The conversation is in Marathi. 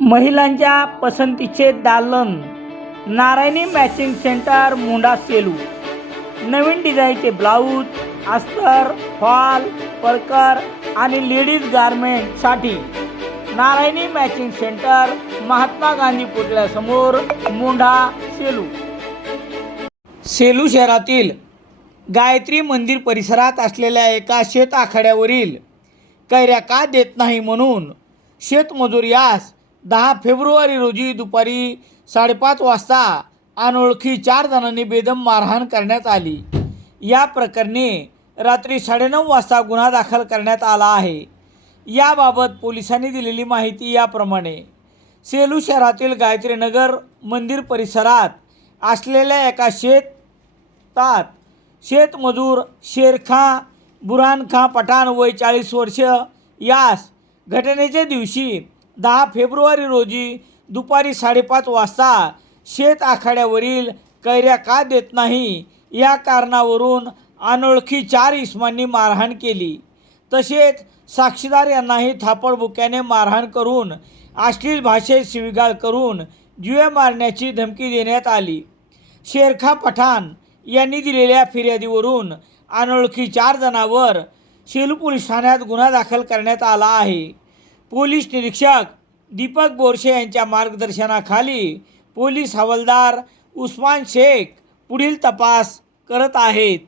महिलांच्या पसंतीचे दालन नारायणी मॅचिंग सेंटर मुंडा सेलू. नवीन डिझाईनचे ब्लाऊज अस्तर फॉल परकर आणि लेडीज गारमेंटसाठी नारायणी मॅचिंग सेंटर महात्मा गांधी पुतळ्यासमोर मुंढा सेलू. सेलू शहरातील गायत्री मंदिर परिसरात असलेल्या एका शेत आखाड्यावरील कैऱ्या का देत नाही? म्हणून शेतमजूर यास. दहा फेब्रुवारी रोजी दुपारी साडेपाच वाजता अनोळखी चार जणांनी बेदम मारहाण करण्यात आली. या प्रकरणी रात्री साडेनऊ वाजता गुन्हा दाखल करण्यात आला आहे. याबाबत पोलिसांनी दिलेली माहिती याप्रमाणे सेलू शहरातील गायत्रीनगर मंदिर परिसरात असलेल्या एका शेतात शेतमजूर शेरखां बुरानखा पठाण वय चाळीस वर्ष यास घटनेच्या दिवशी दहा फेब्रुवारी रोजी दुपारी साडेपाच वाजता शेत आखाड्यावरील कैऱ्या का देत नाही या कारणावरून अनोळखी चार इसमांनी मारहाण केली. तसेच साक्षीदार यांनाही थापडबुक्याने मारहाण करून अश्लील भाषेत शिवीगाळ करून जीवे मारण्याची धमकी देण्यात आली. शेरखा पठाण यांनी दिलेल्या फिर्यादीवरून अनोळखी चार जणांवर सेलू पोलीस ठाण्यात गुन्हा दाखल करण्यात आला आहे. पोलीस निरीक्षक दीपक बोरशे यांच्या मार्गदर्शनाखाली पोलीस हवालदार उस्मान शेख पुढील तपास करत आहेत.